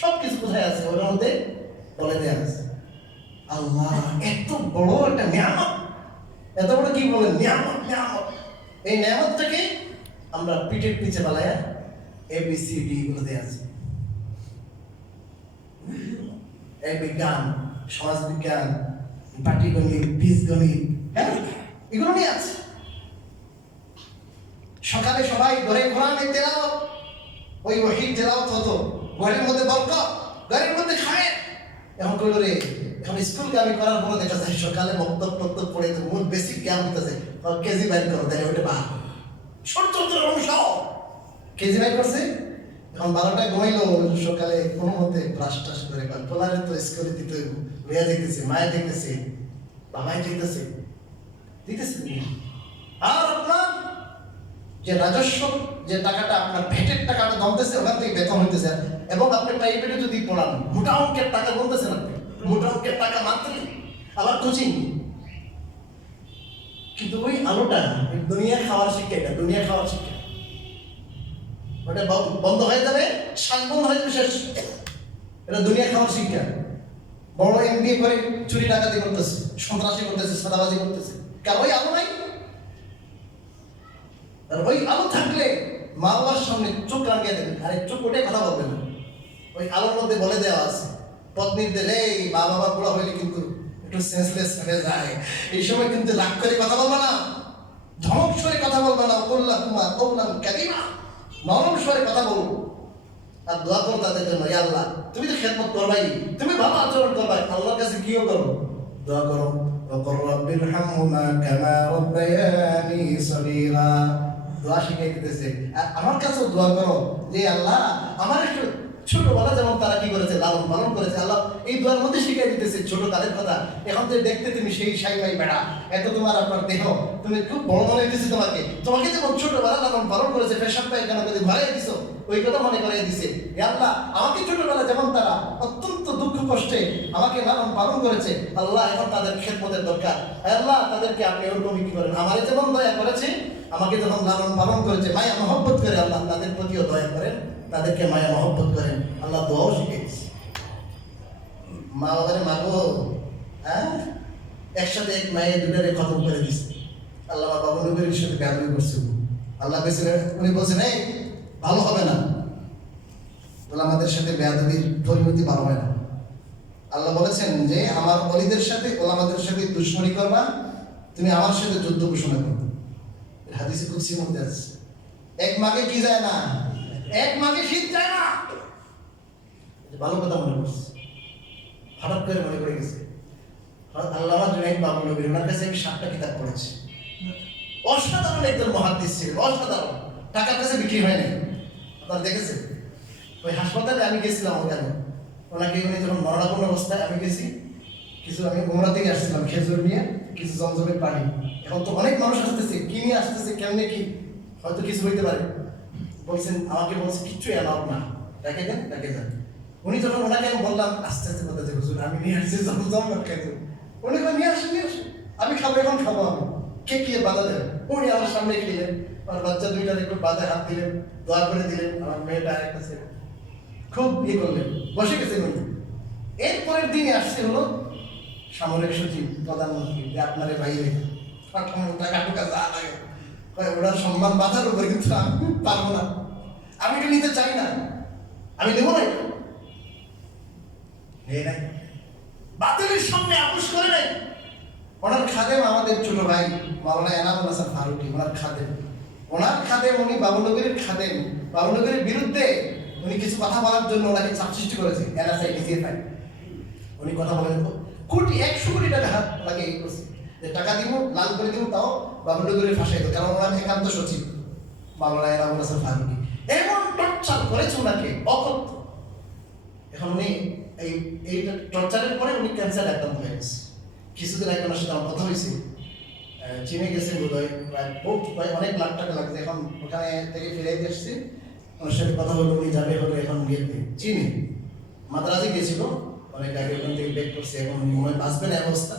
সবকিছু কোথায় আছে? ওর মধ্যে বলে দেয়া আছে। আল্লাহ এত বড় একটা নিয়ামত, এত বড় কি বলেন? নিয়ামত। এই নিয়ামতটাকে আমরা পিঠের পিছে বালায়া ABCD গুলো দিয়ে আছে। এই বিজ্ঞান, সমাজ বিজ্ঞান, পাটিগণিত, বীজগণিত, হ্যাঁ, এগুলো নিয়ে আছে। সকালে সবাই ঘরে কোরআনের তেলাওয়াত, ওই ওহীর তেলাওয়াত হতো। ঘরের মধ্যে বরকত, ঘরের মধ্যে খায়। এখন কইল রে, এখন স্কুলগামী করার পরে দেখা যায় সকালে বক্তব্য পড়ে মূল বেসিক জ্ঞান হইতেছে, কেজি বাইর করো, তাহলে ওইটা বা ছোট্ট অংশ কেজি বাইর করছে। এখন 12টায় ঘুমাইলো, সকালে কোনো মতে ব্রাশ টাশ করে পোলারে তো স্কুলে দিতে মেয়া দেখতেছে, মায়া দেখতেছে, বাবাই দেখতেছে, আর আপনার যে রাজস্ব, যে টাকাটা আপনার ভ্যাটের টাকাটা জমতেছে, ওখান থেকে বেতন হইতেছে। এবং আপনি প্রাইভেটে যদি পড়ান, মোটা অঙ্কের টাকা বলতেছেন, আপনি মোটা অঙ্কের টাকা মাত্রই, আবার কোচিং। কিন্তু ওই আলোটা দুনিয়া খাওয়ার শিক্ষা, এটা দুনিয়া খাওয়ার শিক্ষা, ওটা বন্ধ হয়ে যাবে, শ্বাস বন্ধ হয়ে যাবে, শেষ। এটা দুনিয়া খাওয়ার শিক্ষা। বড় MBA করে চুরি ডাকাতি করতেছে, সন্ত্রাসী করতেছে, সাদাবাজি করতেছে, কারণ ওই আলো নাই। আর ওই আলো থাকলে মা বাবার সামনে চোখ রাঙিয়ে দেবেন, আরে চোখ ওটাই কথা বলবে না। ওই আলোর মধ্যে বলে দেওয়া আছে পথ নির্দেশ। এই মা বাবা বুড়া হইলে কিন্তু একটু সেন্সলেস হয়ে যায়, এই সময় কিন্তু রাগ করে কথা বলবে না, ধমক স্বরে কথা বলবে না, নরম স্বরে কথা বলবো। আর দোয়া করো তাদের জন্য, আল্লাহ তুমি তো খেদমত করবাই, তুমি ভালো আচরণ করবাই। আল্লাহর কাছে কিও করো, দোয়া করো, দোয়া শিখিয়ে দিতেছে। আর আমার কাছেও দোয়া করো যে আল্লাহ আমার একটু ছোটবেলা যেমন তারা কি করেছে, লালন পালন করেছে, আল্লাহ এই দোয়ার মধ্যে শিখিয়ে দিতেছে ছোট কালের কথা। এখন যে দেখতে তুমি সেই সাইবাই বেড়া, এত তোমার আপনার দেহ, তুমি খুব বড় মনে দিচ্ছে, তোমাকে যেমন ছোটবেলা লালন পালন করেছে, পেশাব পায়খানা করে ভরাই দিছো, ওই কথা মনে করাই দিছে। আল্লাহ আমাকে ছোটবেলা যেমন তারা অত্যন্ত দুঃখ কষ্টে আমাকে লালন পালন করেছে, আল্লাহ এখন তাদের খেদমতের দরকার। আল্লাহ তাদেরকে আপনি ওরকমই কি করেন, আমারে যেমন দয়া করেছে, আমাকে যখন লালন পালন করেছে, মায়া মহব্বত করে, আল্লাহ তাদের প্রতিও দয়া করেন, তাদেরকে মায়া মহব্বত করেন। আল্লাহ দোয়াও শিখেছে। মা বাবারে মাগো, হ্যাঁ, একসাথে এক মায়ে দুটারে খতম করে দিচ্ছে। আল্লাহ বাবা নবীর সাথে বেয়াদবি করছে। আল্লাহ উনি বলছেন এই ভালো হবে না, বলে আমাদের সাথে বেয়াদবির পরিণতি ভালো হয় না। আল্লাহ বলেছেন যে আমার ওলিদের সাথে, ওলামাদের সাথে দুশমনি করবা, তুমি আমার সাথে যুদ্ধ ঘোষণা করবে। হাদিসে কুদসির মধ্যে আছে। এক মাকে কি যায় না, এক মাঘে শীত যায় না। ভালো কথা মনে করছে, হঠাৎ করে মনে পড়ে গেছে আল্লামা জুনাইদ বাবুল নবীর, ওনার কাছে আমি 7টা কিতাব পড়েছি। অসাধারণ একজন মুহাদ্দিস ছিলেন, অসাধারণ। টাকার কাছে বিক্রি হয় নাই। আপনারা দেখেছেন ওই হাসপাতালে আমি গেছিলাম ওখানে, ওনাকে উনি যখন মরণাপন্ন অবস্থায় আমি গেছি, কিছু আমি উমরা থেকে আসছিলাম খেজুর নিয়ে, কিছু জমজমের পানি। এখন তো অনেক মানুষ আসতেছে, কি নিয়ে আসতেছে, কেমনে কি, হয়তো কিছু হইতে পারে। বলছেন, আমাকে বলছে কিচ্ছু এলাও না, রেখে দেন, রেখে দেন। উনি যখন ওনাকে আমি বললাম আস্তে আস্তে কথা যে হুজুর আমি নিয়ে আসছি জমজম খেজুর, উনি নিয়ে আসেন, নিয়ে আসেন, আমি খাবো, এখন খাবো আমি। কে কে বাধা দেন? উনি আমার সামনে খেলেন, আমার বাচ্চা দুইটার একটু বাধা হাত দিলেন, দোয়া করে দিলেন, আমার মেয়েটা একটা ছেলে খুব ইয়ে করলেন, বসে গেছেন উনি। এরপরের দিনে আসছে হলো সামরিক সচিব, প্রধানমন্ত্রী, যে আপনার বাইরে টাকা টুকা যা লাগে ওনার সম্মান বাঁচার উপরে, কিন্তু আমি পারবো না, আমি এটা নিতে চাই না, আমি নেবো না, নাই বাতিলের সামনে আপোষ করে নাই। ওনার খাদেম আমাদের ছোট ভাই মাওলানা এনামুল হাসান ফারুকী, ওনার খাদেম, উনি বাবুনগরীর খাদেম। বাবুনগরীর বিরুদ্ধে উনি কিছু কথা বলার জন্য ওনাকে চাপ সৃষ্টি করেছে, এনএসআই ডিজিএফআই। উনি কথা বলেন কোটি 100 কোটি টাকা ওনাকে এই করছে যে টাকা দিব, লাল করে দিব, তাও বাবুনগরীর ফাঁসাই দেবো, কারণ ওনার একান্ত সচিব মাওলানা এনামুল হাসান ফারুকী এমন টর্চার করেছে ওনাকে অকথ্য। এখন উনি এই টর্চারের পরে উনি ক্যান্সার আক্রান্ত হয়ে গেছে। কিছুদিন আগে ওনার সাথে আমার কথা হয়েছে, চীনে গেছেন বোধহয়, প্রায় অনেক লাখ টাকা লাগছে। এখন ওখানে থেকে ফিরে আসছে, ওনার সাথে কথা বলবো, উনি যাবে হলো এখন বিয়েতে চীনে, মাদ্রাজে গেছিল অনেক আগে, ওখান থেকে বেক করছে, এখন উনি মনে হয় বাঁচবে না অবস্থা।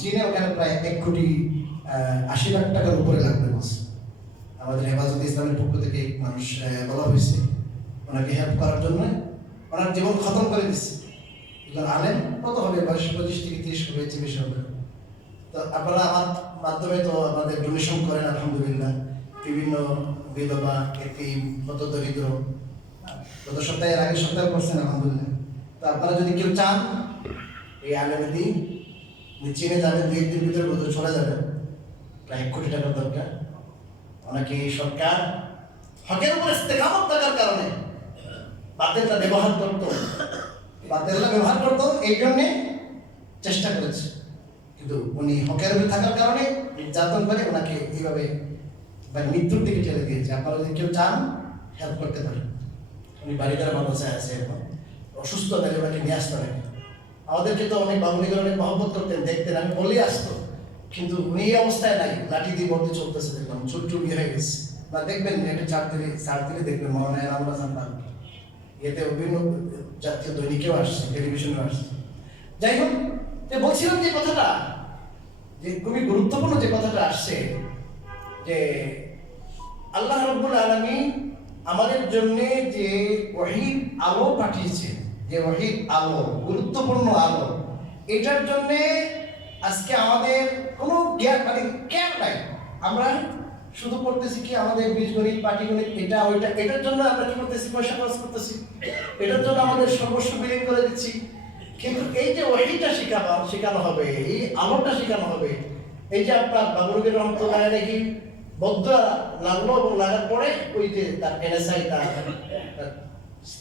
চীনে ওখানে প্রায় 1,80,00,000 টাকার উপরে লাগবে বলছে। আমাদের হেফাজতে ইসলামের পক্ষ থেকে মানুষ বলা হয়েছে ওনাকে হেল্প করার জন্য, ওনার জীবন খতম করে দিচ্ছে। আলেম কত হবে, বয়স 25 থেকে 30 হবে, বেশি হবে। তো আপনারা আমার মাধ্যমে তো আমাদের ডোনেশন করেন আলহামদুলিল্লাহ, বিভিন্ন বিধবা, এতিম, কত দরিদ্র, গত সপ্তাহে, এর আগের সপ্তাহে করছেন আলহামদুলিল্লাহ। তো আপনারা যদি কেউ চান এই আলেমের দিন চীনে যাবেন, 2 দিন ভিতরে বোধহয় চলে যাবেন, প্রায় 1 কোটি টাকার দরকার। ওনাকে সরকার হকের উপর ইস্তেকামত থাকার কারণে বাতিলটা ব্যবহার করতো, এই জন্যে চেষ্টা করেছে, কিন্তু উনি হকের উপর থাকার কারণে নির্যাতন করে ওনাকে এইভাবে মৃত্যুর দিকে ঠেলে দিয়েছে। আপনারা যদি কেউ চান হেল্প করতে পারেন। উনি বাড়িদার মাদ্রাসায় আছে, এখন অসুস্থ হলে ওনাকে নিয়ে আসতে পারেন। আমাদেরকে তো অনেক বাবুনিকে অনেক মহব্বত করতেন, দেখতেন, আমি বলেই আসতো, কিন্তু উনি এই অবস্থায় নাই, লাঠি দিয়ে বলতে চলতেছে, দেখলাম ছোট্ট বিয়ে হয়ে গেছে। বা দেখবেন একটা চার দিলে দেখবেন মাওলানা এনামুল হাসান ফারুকী, এতে বিভিন্ন জাতীয় দৈনিকেও আসছে, টেলিভিশনেও আসছে। যাই হোক, বলছিলাম যে কথাটা, যে খুবই গুরুত্বপূর্ণ যে কথাটা আসছে, যে আল্লাহ রাব্বুল আলামিন আমাদের জন্য যে ওহীর আলো পাঠিয়েছে, যে ওহীর আলো, গুরুত্বপূর্ণ আলো, এটার জন্য আজকে আমাদের কোনো জ্ঞান জ্ঞান নাই। আমরা শুধু করতেছি কি, আমাদের বীজগণিত, পাটিগণিত, এটা ওইটা, এটার জন্য আমরা কি করতেছি, পয়সা খরচ করতেছি, এটার জন্য আমাদের সর্বস্ব বিলীন করে দিচ্ছি। কিন্তু এই যে ওহীটা শেখানো হবে, এই আলোটা শেখানো হবে, এই যে আপনার বাবুরকে রহমতুল্লাহ আলাইহি বদ্ধ লাগলো, এবং লাগার পরে ওই যে তার এনএসআই, তার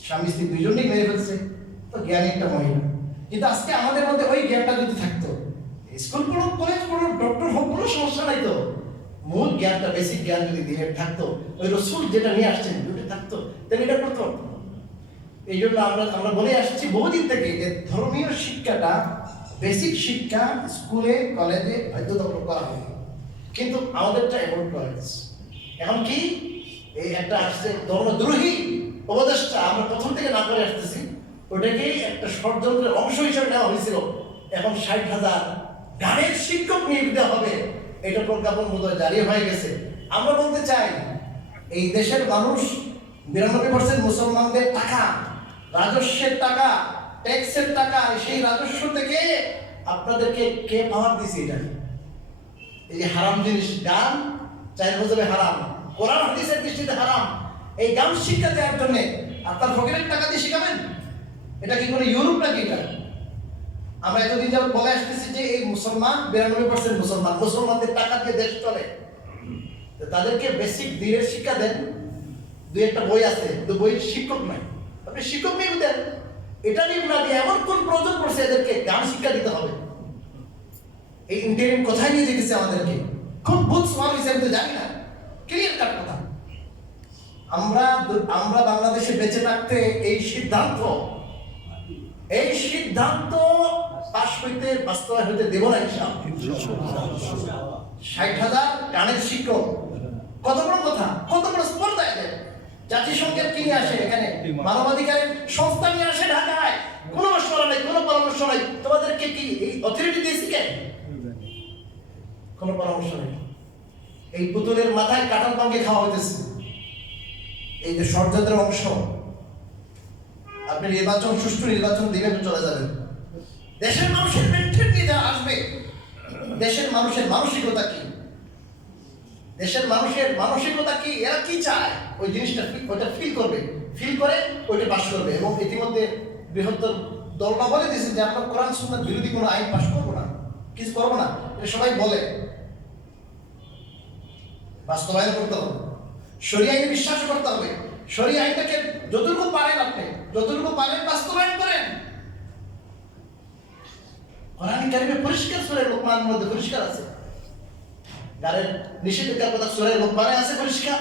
স্বামী স্ত্রী দুইজনেই মেরে ফেলছে, তো জ্ঞানী একটা মহিলা। কিন্তু আজকে আমাদের মধ্যে ওই জ্ঞানটা যদি থাকতো, স্কুল পড়ো, কলেজ পড়ো, ডক্টর হোক, কোনো সমস্যা নাই, তো মূল জ্ঞানটা, বেসিক জ্ঞান যদি দিয়ে থাকতো, ওই রসুল যেটা নিয়ে আসছেন যদি থাকতো, তাহলে এটা করতে পারতো। এই জন্য আমরা বলে আসছি বহুদিন থেকে যে ধর্মীয় শিক্ষাটা, বেসিক শিক্ষা স্কুলে কলেজে বাধ্যতামূলক করা হবে, কিন্তু আমাদেরটা অ্যাভয়েড করা গেছে। এখন কি এই একটা আসছে ধর্মদ্রোহী উপদেশটা, আমরা প্রথম থেকে না করে আসতেছি, ওটাকেই একটা ষড়যন্ত্রের অংশ হিসেবে নেওয়া হয়েছিল। এখন 60,000 গানের শিক্ষক নিয়োগ দেওয়া হবে, এটা প্রজ্ঞাপন বোধহয় জারি হয়ে গেছে। আমরা বলতে চাই, এই দেশের মানুষ 92% মুসলমানদের টাকা, রাজস্বের টাকা, ট্যাক্সের টাকা, সেই রাজস্ব থেকে আপনাদেরকে কে পাওয়ার দিছে? এটা এই যে হারাম জিনিস, গান 4 বছরে হারাম, কোরআন হাদিসের দৃষ্টিতে হারাম, এই গান শিক্ষা দেওয়ার জন্য আপনার ফকিরের টাকা দিয়ে শিখাবেন? এটা কি কোনো ইউরোপ নাকি? এটা আমরা এতদিন যাবত বলে আসতেছি যে এই মুসলমান 92% মুসলমানদের টাকা দিয়ে দেশ চলে, তাদেরকে বেসিক দ্বীনের শিক্ষা দেন। দুই একটা বই আছে, কিন্তু বইয়ের শিক্ষক নাই। আপনি শিক্ষক নিয়ে দেন, এটা নিয়ে না দিয়ে এমন কোন প্রয়োজন পড়ছে এদেরকে গান শিক্ষা দিতে হবে? এই ইন্টারনেট কোথায় নিয়ে যেতেছে আমাদেরকে? খুব বুঝ সমাজ হিসেবে তো জানি না, ক্লিয়ার কাট কথা। আমরা বাংলাদেশে বেঁচে থাকতে এই সিদ্ধান্ত পাশ হইতে বাস্তবায়ন হইতে দেব না ইনশাআল্লাহ। 60,000 গানের শিক্ষক, কত বড় কথা, কত বড় স্পর্ধা এদের। জাতিসংঘের কি নিয়ে আসে এখানে, মানবাধিকারের সংস্থা নিয়ে আসে ঢাকায়, কোনো মশলা নাই, কোনো পরামর্শ নাই। তোমাদেরকে কি এই অথরিটি দিয়েছি কেন? কোনো পরামর্শ নেই। এই পুতুলের মাথায় কাঁঠাল পাঙ্গে খাওয়া হইতেছে। এই যে ষড়যন্ত্রের অংশ, আপনি নির্বাচন, সুষ্ঠু নির্বাচন দিবেন, চলে যাবেন। দেশের মানুষের মেন্টেন নিয়ে যারা আসবে, দেশের মানুষের মানসিকতা কি, দেশের মানুষের মানসিকতা কি, এরা কি চায়, ওই জিনিসটা ওইটা ফিল করবে, ফিল করে ওইটা পাস করবে। এবং ইতিমধ্যে বৃহত্তর দলটা বলে দিয়েছে যে আমরা কোরআন সুন্নাহর বিরোধী কোনো আইন পাস করবো না, কিছু করবো না। এটা সবাই বলে, বাস্তবায়ন করতে হবে, শরীয়ত আইনে বিশ্বাস করতে হবে। শরীয়ত আইনটাকে যতটুকু পারেন, আপনি যতটুকু পারেন বাস্তবায়ন করেন। কোরআন কারীমে পরিষ্কার সূরা লোকমানের মধ্যে পরিষ্কার আছে, গানের নিষেধাজ্ঞার কথা সূরা লোকমানে আছে পরিষ্কার।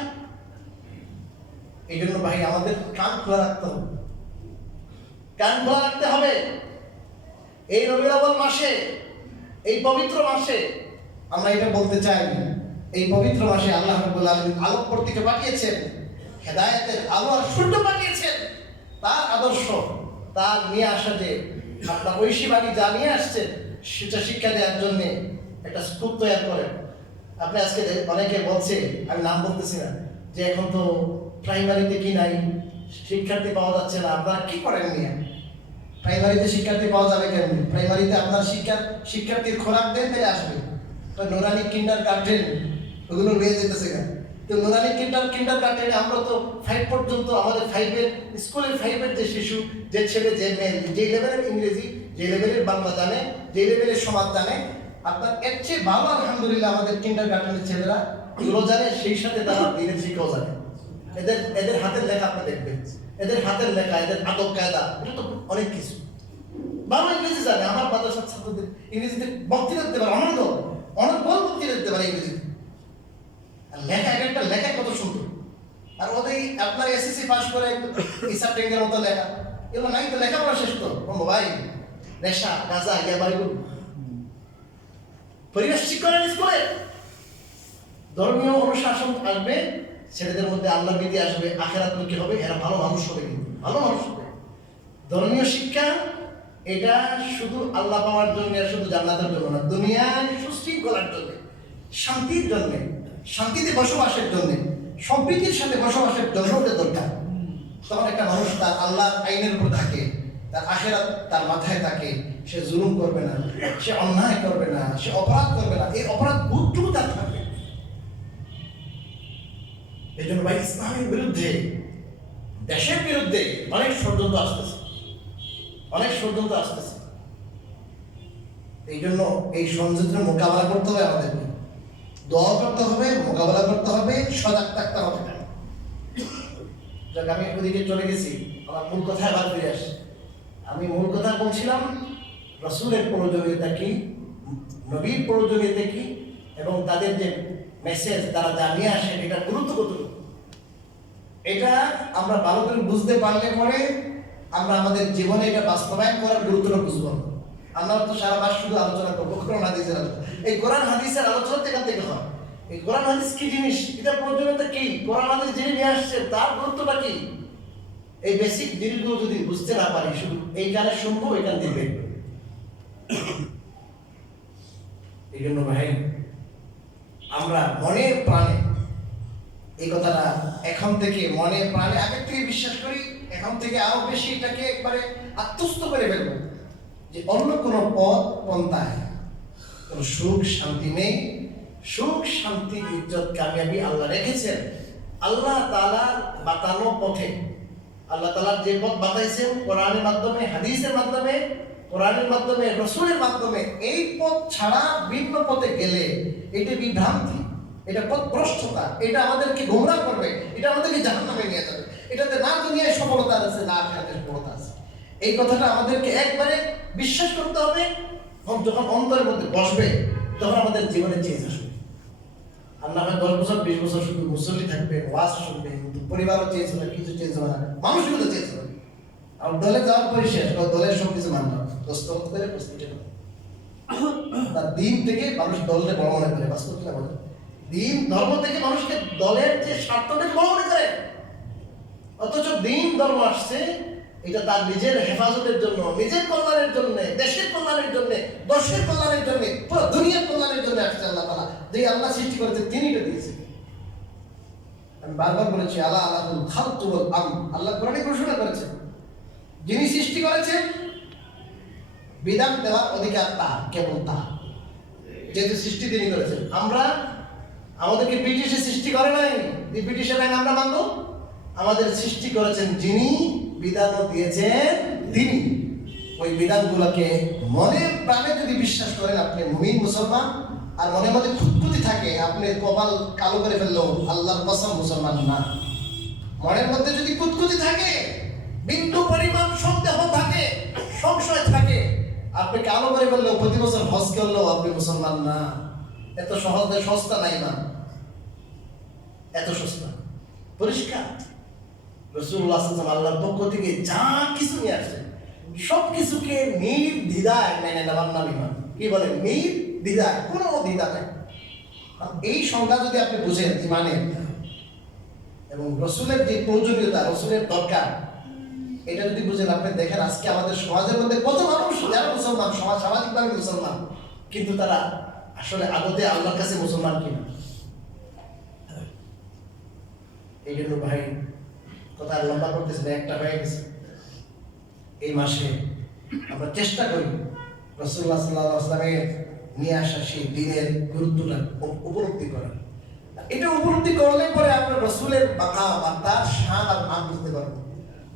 এই জন্য ভাই আমাদের কান খোলা রাখতে হবে, কান খোলা রাখতে হবে। এই রবিউল আউয়াল মাসে, এই পবিত্র মাসে আমরা এটা বলতে চাই, এই পবিত্র মাসে আল্লাহ রাব্বুল আলামিন আলোক প্রতীকে পাঠিয়েছেন, হেদায়েতের আলো আর সূর্য পাঠিয়েছেন। তার আদর্শ, তার নিয়ে আসা যে আপনার ঐশীবাণী যা নিয়ে আসছেন, সেটা শিক্ষা দেওয়ার জন্য একটা স্কুল তৈরি করেন। আপনি আজকে অনেকে বলছে, আমি নাম বলতেছি না, যে এখন তো প্রাইমারিতে কি নাই, শিক্ষার্থী পাওয়া যাচ্ছে না। আপনারা কি করেন নিয়ে? প্রাইমারিতে শিক্ষার্থী পাওয়া যাবে কেন? প্রাইমারিতে আপনার শিক্ষার্থীর খোরাক দেন, তাহলে আসবে। নুরানি কিন্ডার গার্ডেন ওগুলো নিয়ে যেতেছে কেন? তো নুরানি কিন্ডার গার্ডেনে আমরা তো 5 পর্যন্ত, আমাদের 5-এর স্কুলের 5-এর যে শিশু, যে ছেলে, যে মেয়ে, যে লেভেলের ইংরেজি, যে লেভেলের বাংলা জানে, যে লেভেলের সমাজ জানে, আপনার এর চেয়ে ভালো আলহামদুলিল্লাহ আমাদের কিন্ডার গার্ডেনের ছেলেরা এগুলো জানে, সেই সাথে তারা দিনের শিক্ষাও জানে। এদের হাতের লেখা আপনি দেখবেন, এদের হাতের লেখা, এদের আদব কায়দা, এটা তো অনেক কিছু। ভালো ইংরেজি জানে। আমার মাদ্রাসার ছাত্রদের ইংরেজিতে বক্তৃতা দিতে পারে, অনেক বড় বক্তৃতা দিতে পারে ইংরেজিতে। আর লেখা, একটা লেখা কত সুন্দর। আর ওদের আপনার এসএসসি পাস করে হিসাব টেঙ্গের মতো লেখা, এগুলো নাই তো, লেখাপড়া শেষ তো মোবাইল, নেশা, গাঁজা, ইয়াবাড়িগুলো। পরিবেশ ঠিক করেন স্কুলে, ধর্মীয় অনুশাসন আসবে, ছেলেদের মধ্যে আল্লাহর ভীতি আসবে, আখিরাতমুখী হবে, এরা ভালো মানুষ হবে, কিন্তু ভালো মানুষ হবে। ধর্মীয় শিক্ষা এটা শুধু আল্লাহ পাওয়ার জন্য, শুধু জান্নাতের জন্য না, দুনিয়ায় সুশৃঙ্খলার জন্য, শান্তির জন্য, শান্তিতে বসবাসের জন্য, সম্প্রীতির সাথে বসবাসের জন্য এটা দরকার। তখন একটা মানুষ তার আল্লাহর আইনের উপর থাকে, তার আখিরাত তার মাথায় থাকে, সে জুলুম করবে না, সে অন্যায় করবে না, সে অপরাধ করবে না। এই অপরাধ বোধটুকু তার থাকবে। এই জন্য ভাই ইসলামের বিরুদ্ধে, দেশের বিরুদ্ধে অনেক ষড়যন্ত্র আসতেছে, অনেক ষড়যন্ত্র আসতেছে। এই জন্য এই ষড়যন্ত্রের মোকাবেলা করতে হবে, আমাদেরকে দোয়া করতে হবে, মোকাবেলা করতে হবে, সজাগ থাকতে হবে। যাক, আমি ওদিকে চলে গেছি, আমার মূল কথায় আবার ফিরে আসি। আমি মূল কথা বলছিলাম রাসূলের প্রয়োজনীয়তা কি, নবীর প্রয়োজনীয়তা কি, এবং তাদের যে মেসেজ তারা জানিয়ে আসে, এটা গুরুত্ব কতটুকু, এটা আমরা ভালো করে বুঝতে পারলে পরে আমরা আমাদের জীবনে এটা বাস্তবায়ন করার গুরুত্বটা বুঝবো। আমরা তো সারা মাস শুধু আলোচনা করবো কোরআন হাদিসের আলোচনা। এই কোরআন হাদিসের আলোচনা থেকে হয়, এই কোরআন হাদিস কি জিনিস, এটা প্রয়োজনীয়তা কি, কোরআন হাদিস যিনি নিয়ে আসছে তার গুরুত্বটা কি, এই বেসিক জিনিসগুলো যদি বুঝতে না পারি, শুধু এই কানে শুনবো, এখান থেকে এই জন্য ভাই আমরা মনে প্রাণে এই কথাটা এখন থেকে মনে প্রাণে আগের থেকে বিশ্বাস করি, এখন থেকে আরো বেশি এটাকে একবারে আত্মস্থ করে ফেলবো যে অন্য কোনো পথ পন্থায় কোনো সুখ শান্তি নেই। সুখ শান্তি ইজ্জত কামিয়াবি আল্লাহ রেখেছেন আল্লাহ তাআলার বাতানো পথে। আল্লাহ তাআলার যে পথ বাতাইছেন কোরআনের মাধ্যমে, হাদিসের মাধ্যমে, কোরআনের মাধ্যমে, রাসূলের মাধ্যমে, এই পথ ছাড়া ভিন্ন পথে গেলে এটি বিভ্রান্তি, এটা পথভ্রষ্টতা, এটা আমাদেরকে গোমরাহ করবে, এটা আমাদেরকে জাহান্নামে নিয়ে যাবে। এটাতে না দুনিয়ায় সফলতা আছে, না আখিরাতের সফলতা আছে। এই কথাটা আমাদেরকে একবারে বিশ্বাস করতে হবে। যখন অন্তরের মধ্যে বসবে তখন আমাদের জীবনে চেঞ্জ আসবে। আল্লাহ 10 বছর 20 বছর শুধু মুসল্লি থাকবে, ওয়াজ শুনবে, কিন্তু পরিবারও চেঞ্জ হবে, কিছু চেঞ্জ হবে না, মানুষগুলো চেঞ্জ হবে। আর দলে যাওয়ার পরে শেষ, দলের সব কিছু মানলাম, দোস্তর করে প্রস্তুতি তার দিন থেকে মানুষ দলকে বড় মনে করে, বাস্তব কিনা বলে, দিন ধর্ম থেকে মানুষকে দলের যে স্বার্থটাকে বড় মনে করে। অথচ দিন ধর্ম আসছে এটা তার নিজের হেফাজতের জন্য, নিজের কল্যাণের জন্য, দেশের কল্যাণের জন্য, দশের কল্যাণের জন্য, পুরো দুনিয়ার কল্যাণের জন্য আসছে। আল্লাহ তাআলা যে আল্লাহ সৃষ্টি করেছে তিনি এটা দিয়েছেন। আমি বারবার বলেছি আলা আলাহুল খালকু ওয়াল আমর, আল্লাহ কোরআনে ঘোষণা করেছেন যিনি সৃষ্টি করেছেন বিধান দেওয়ার অধিকার তার, কেবল তার। যেহেতু সৃষ্টি তিনি করেছেন, আমরা আমাদেরকে ব্রিটিশে সৃষ্টি করে নাই, ব্রিটিশের আইন আমরা মানব? আমাদের সৃষ্টি করেছেন যিনি, বিধানও দিয়েছেন তিনি। ওই বিধানগুলোকে মনে প্রাণে যদি বিশ্বাস করেন আপনি মুমিন মুসলমান, আর মনের মধ্যে খুঁতখুঁতি থাকে, আপনি কপাল কালো করে ফেললেও আল্লাহর কসম মুসলমান না। মনের মধ্যে যদি খুঁতখুঁতি থাকে, বিন্দু পরিমাণ সন্দেহ থাকে, সংশয় থাকে, আপনি কালো করে ফেললেও, প্রতি বছর হজ করলেও আপনি মুসলমান না। এত সহজে সস্তা নাই না, এত সস্তা পরিষ্কার। রাসূলুল্লাহ সাল্লাল্লাহু আলাইহি ওয়াসাল্লাম আল্লাহর পক্ষ থেকে যা কিছু নিয়ে আসছেন সব কিছুকে নির্দ্বিধায় মেনে নেওয়ার নাম ঈমান। কি বলে? নির্দ্বিধায়, কোনো দ্বিধা নাই। এই সংজ্ঞা যদি আপনি বুঝেন ঈমানের এবং রাসূলের যে প্রয়োজনীয়তা, রাসূলের দরকার, এটা যদি বুঝেন, আপনি দেখেন আজকে আমাদের সমাজের মধ্যে কত মানুষ যারা মুসলমান, সামাজিকভাবে মুসলমান, কিন্তু তারা আসলে আদতে আল্লাহর কাছে মুসলমান কিনা। এই জন্য ভাই কথা লম্বা করতেছে না, একটা হয়ে গেছে। এই মাসে আমরা চেষ্টা করি রাসূলুল্লাহ সাল্লাল্লাহু আলাইহি ওয়াসাল্লামের নিয়ে আসা সেই দিনের গুরুত্বটা উপলব্ধি করা। এটা উপলব্ধি করলে পরে আমরা রাসূলের মাকাম আর তার শান আর মান বুঝতে পারবো,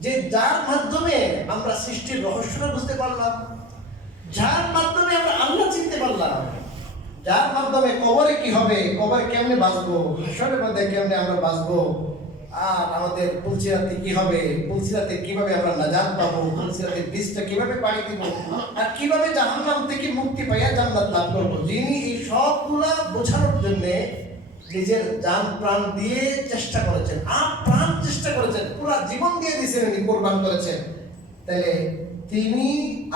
যে যার মাধ্যমে আমরা সৃষ্টির রহস্যটা বুঝতে পারলাম, যার মাধ্যমে আমরা আল্লাহ চিনতে পারলাম, যার মাধ্যমে কবরে কি হবে, কবরে কেমনে বাঁচবো, হাসরের মধ্যে কেমনে আমরা বাঁচবো, আর আমাদের পুলসিরাতে কি হবে, পুলসিরাতে কিভাবে আমরা নাজাত পাবো, পুলসিরাতের বীজটা কিভাবে পাড়ি দিব, আর কিভাবে জাহান্নাম থেকে মুক্তি পাইয়া জান্নাত লাভ করবো, যিনি এই সবগুলা বোঝানোর জন্য নিজের জান প্রাণ দিয়ে চেষ্টা করেছেন, প্রাণ চেষ্টা করেছেন, পুরো জীবন দিয়ে দিয়েছেন, উনি কোরবান করেছেন। তাহলে তিনি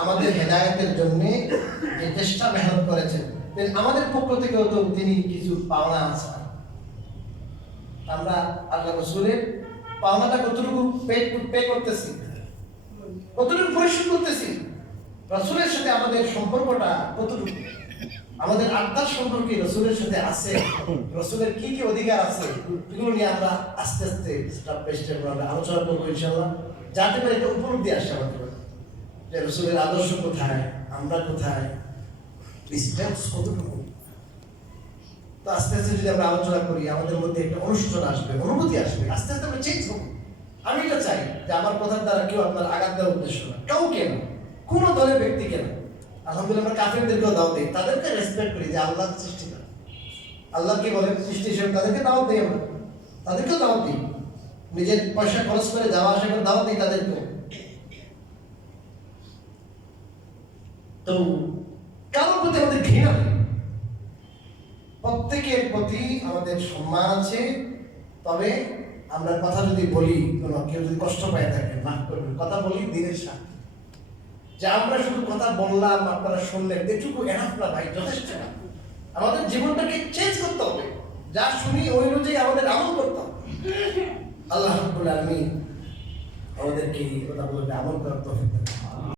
আমাদের হেদায়েতের জন্য যে চেষ্টা মেহনত করেছেন, আমাদের পক্ষ থেকেও তো তিনি কিছু পাওনা আছে। আমরা আল্লাহ রাসূলের পাওনাটা কতটুকু পে করতেছি, কতটুকু পরিশোধ করতেছি, রাসূলের সাথে আমাদের সম্পর্কটা কতটুকু, আমাদের আত্মার সম্পর্ক রাসূলের সাথে আছে, রাসূলের কি কি অধিকার আছে, এগুলো নিয়ে আমরা আস্তে আস্তে স্টেপ বাই স্টেপ আমরা আলোচনা করবো ইনশাআল্লাহ, যাতে করে একটা উপলব্ধি আসে আমাদের যে রাসূলের আদর্শ কোথায়, আমরা কোথায়, ডিসটেন্স কতটুকু। তো আস্তে আস্তে যদি আমরা আলোচনা করি, আমাদের মধ্যে একটা অনুষ্ঠান আসবে, অনুভূতি আসবে, আস্তে আস্তে আমরা চেঞ্জ হবো। আমি এটা চাই যে আমার কথার দ্বারা কেউ আপনার আঘাত দেওয়ার উদ্দেশ্য না, কাউকে না, কোনো দলের ব্যক্তিকে না। আলহামদুলিল্লাহ আমরা কাফেরদেরকেও দাওয়াত দিই, তাদেরকে রেসপেক্ট করি যে আল্লাহ সৃষ্টি করে, আল্লাহ কি বলে সৃষ্টি হিসেবে তাদেরকে দাওয়াত দিই, আমরা তাদেরকেও দাওয়াত দিই, নিজের পয়সা খরচ করে যাওয়া আসা করে দাওয়াত দিই তাদেরকেও। তো কারোর প্রতি আমাদের ঘৃণা নেই, প্রত্যেকের প্রতি আমাদের সম্মান আছে। তবে আমরা কথা যদি বলি, কোনো কেউ যদি কষ্ট পায় থাকে, মাফ করবেন, কথা বলি দিনের সাথে, যে আমরা শুধু কথা বললাম আপনারা শুনলেন, এটুকু এনাফ না ভাই, যথেষ্ট না। আমাদের জীবনটাকে চেঞ্জ করতে হবে, যা শুনি ওই অনুযায়ী আমাদের আমল করতে হবে। আল্লাহ রাব্বুল আলামিন আমাদেরকে এই কথা বলে আমল করার তৌফিক দান।